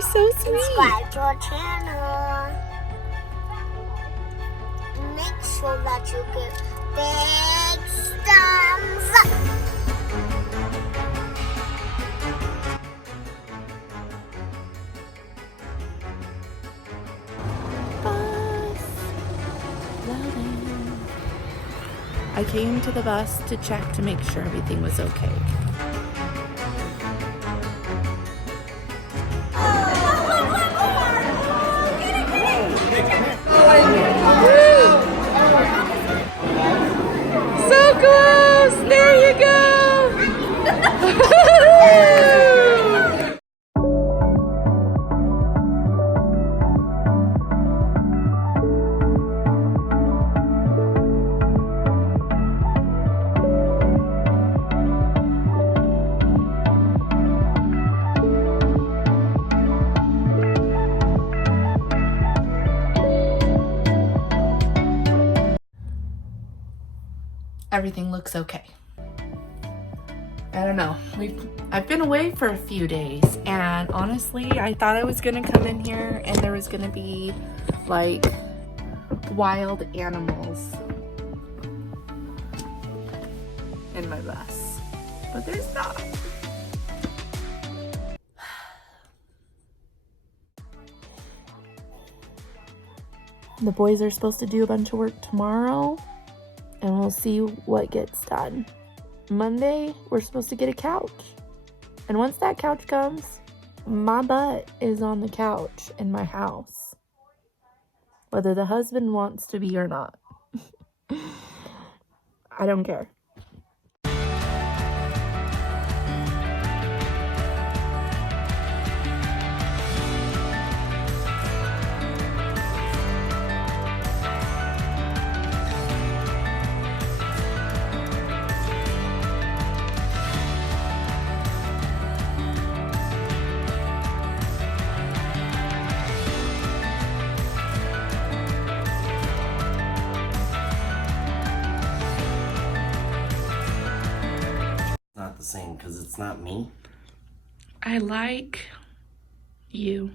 You're so sweet. Subscribe to our channel. Make sure that you give big thumbs up. Bus loading. I came to the bus to check to make sure everything was okay. So close! There you go! Everything looks okay. I don't know. I've been away for a few days, and honestly, I thought I was gonna come in here and there was gonna be like wild animals in my bus, but there's not. The boys are supposed to do a bunch of work tomorrow, and we'll see what gets done. Monday, we're supposed to get a couch. And once that couch comes, my butt is on the couch in my house. Whether the husband wants to be or not. I don't care. Not the same because it's not me. I like you.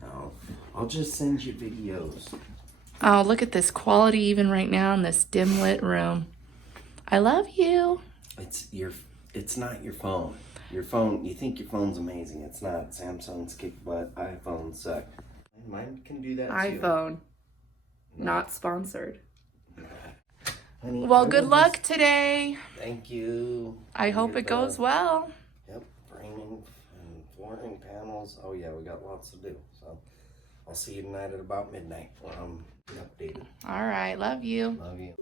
No, I'll just send you videos. Oh, look at this quality even right now in this dim lit room. I love you. It's not your phone. Your phone, you think your phone's amazing. It's not. Samsung's kick butt. iPhones suck. Mine can do that too. iPhone. Not sponsored. Honey, Well, good luck today. Thank you. I hope it goes well. Yep, framing and flooring panels. Oh yeah, we got lots to do. So I'll see you tonight at about midnight when I'm updated. All right, love you. Love you.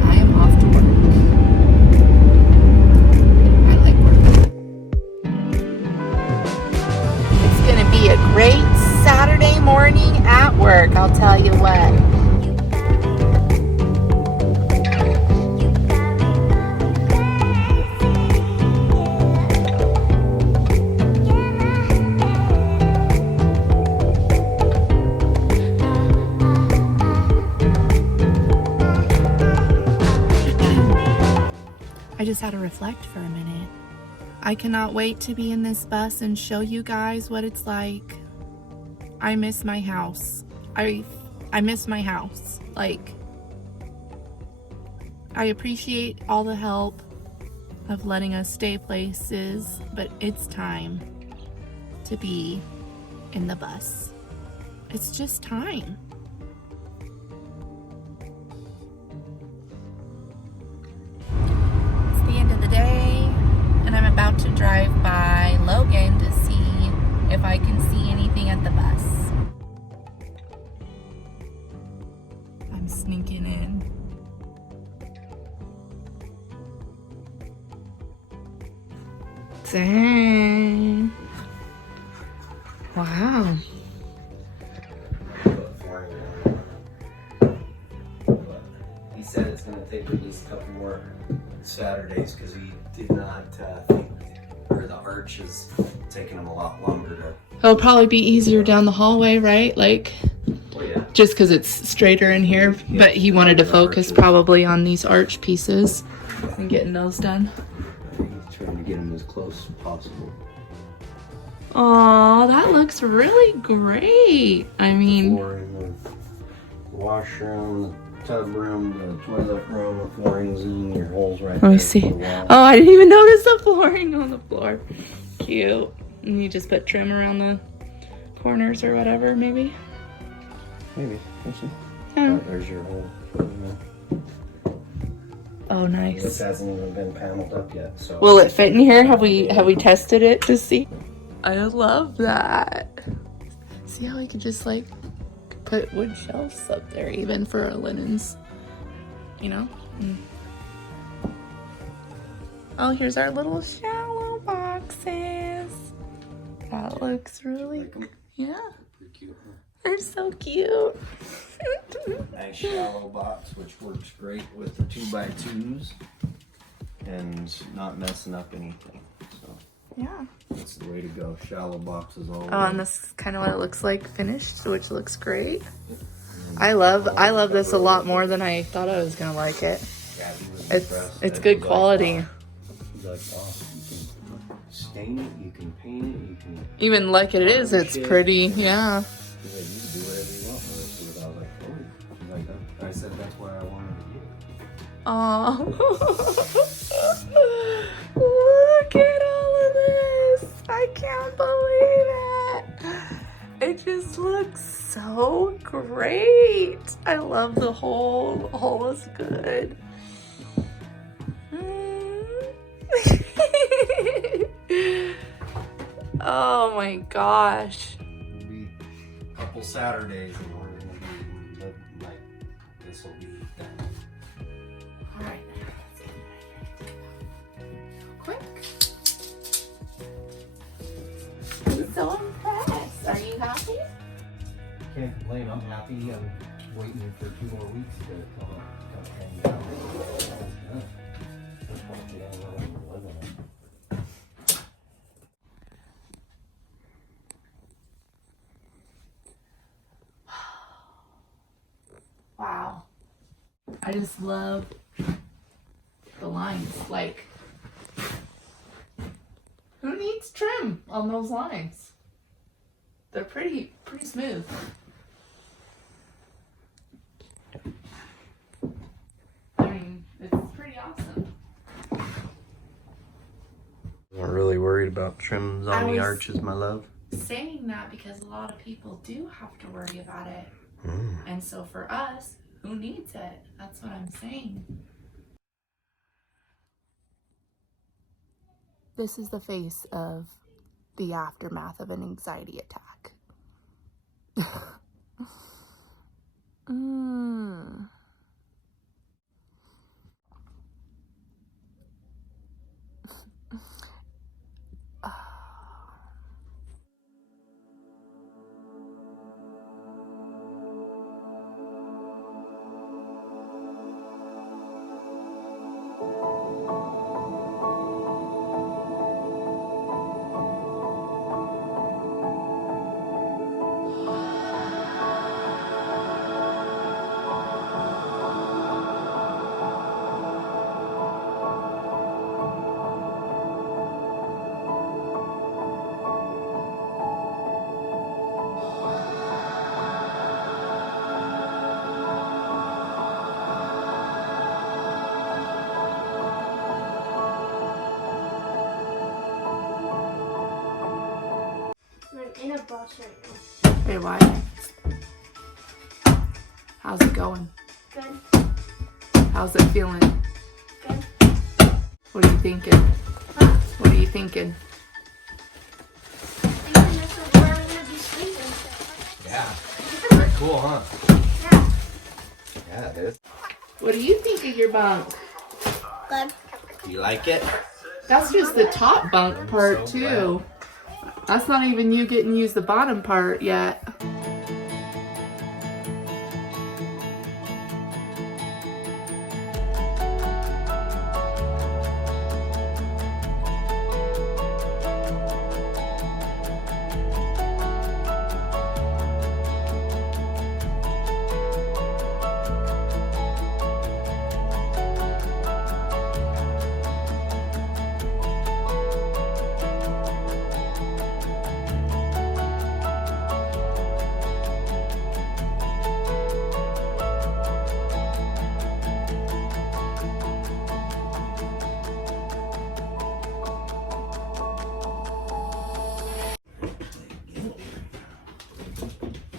I am off to work. I like work. It's gonna be a great Saturday morning at work, I'll tell you what. I just had to reflect for a minute. I cannot wait to be in this bus and show you guys what it's like. I miss my house. I miss my house. Like, I appreciate all the help of letting us stay places, but it's time to be in the bus. It's just time. And I'm about to drive by Logan to see if I can see anything at the bus. I'm sneaking in. Dang. Wow. These said it's going to take at least a couple more Saturdays because he did not think, or the arch is taking him a lot longer to. It'll probably be easier down the hallway, right? Like, Well, yeah. just because it's straighter in here. But he wanted to focus probably on these arch pieces and getting those done. He's trying to get him as close as possible. Aw, that looks really great. I mean, Flooring, the washroom, the tub room, the toilet room, the flooring's in your holes right there. let me see. Oh, I didn't even notice the flooring on the floor. Cute. And you just put trim around the corners or whatever, maybe? Maybe. We'll see. Yeah. There's your hole. Oh, nice. This hasn't even been paneled up yet, so. Will it fit in here? Have we tested it to see? I love that. See how we could just like put wood shelves up there even for our linens, you know? Oh, here's our little shallow boxes. That looks really, yeah. Pretty cute, huh? They're so cute. Nice shallow box, which works great with the 2x2s and not messing up anything. So Yeah. that's the way to go. Shallow boxes all. Oh, and this is kind of what it looks like finished, which looks great. I love this a lot more than I thought I was gonna like it. Yeah, he was It's impressed. good quality. He's like, wow, you can stain it, you can paint it, you can. Even like it is, it's pretty. Yeah. He's like, you can do whatever you want with it. I was like, oh. She's like, I said that's why I wanted to get it. Oh, look at all of this! I can't believe it. It just looks so great. I love the hole. The hole is good. Oh my gosh. It'll be a couple Saturdays and we're gonna be like this will be done. All right, let's get it real quick. I'm so impressed. Are you happy? Can't complain. I'm happy. I'm waiting for 2 more weeks to come hang out. Wow. I just love the lines. Like, who needs trim on those lines? They're pretty smooth. I mean, it's pretty awesome. I'm really worried about trims I on the was- arches, my love. Saying that because a lot of people do have to worry about it. Mm. And so for us, who needs it? That's what I'm saying. This is the face of the aftermath of an anxiety attack. I'm in a bus right now. Hey, why? How's it going? Good. How's it feeling? Good. What are you thinking? What are you thinking? I think this is where I'm gonna be sleeping. Yeah. Very cool, huh? Yeah. Yeah, it is. What do you think of your bunk? Good. Do you like it? That's just the top bunk part too. That's not even you getting to use the bottom part yet.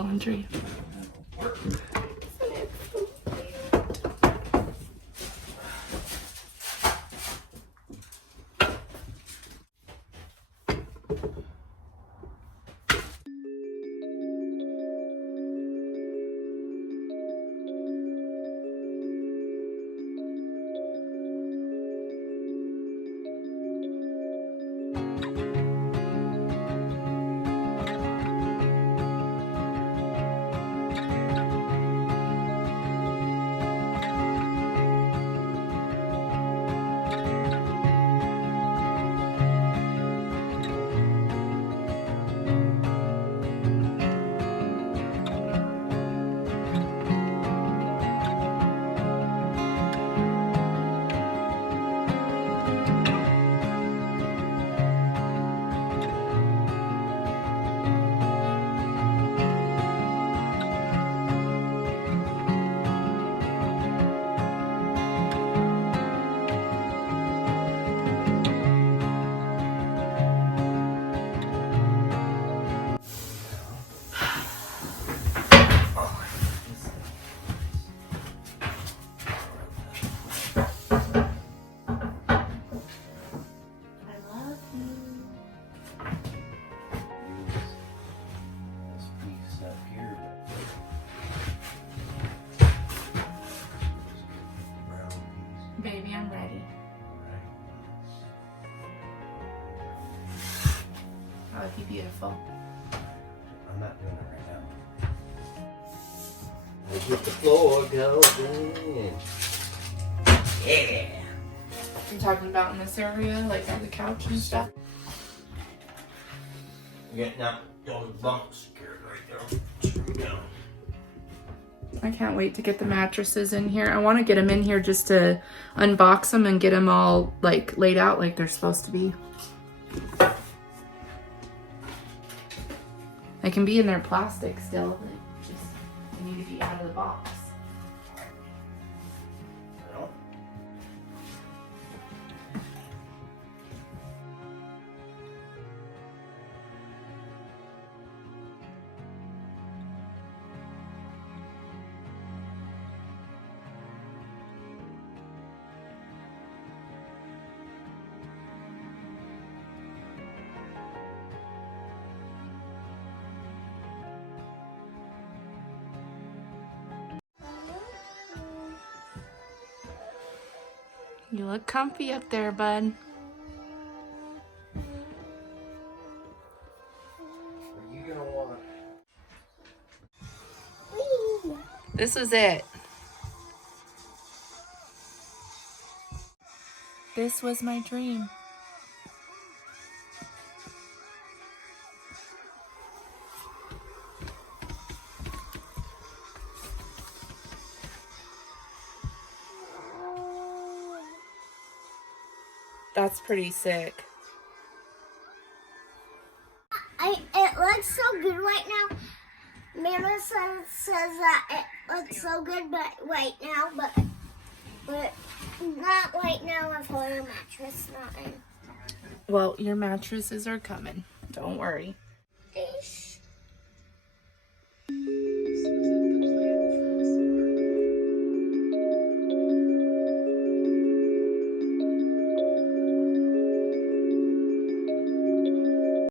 laundry. This piece up here, brown piece. Baby, I'm ready. Oh, it'd be beautiful. I'm not doing it right now. We'll get the floor going. Yeah. You're talking about in this area, like on the couch and stuff? Getting out those bunks secured right there. Screw down. I can't wait to get the mattresses in here. I want to get them in here just to unbox them and get them all like laid out like they're supposed to be. They can be in their plastic still, but just they need to be out of the box. Well, You look comfy up there, bud. are you gonna want? This is it. This was my dream. That's pretty sick. It looks so good right now. Mama says that it looks so good, but right now, but not right now if our mattress not in. Well, your mattresses are coming. Don't worry. This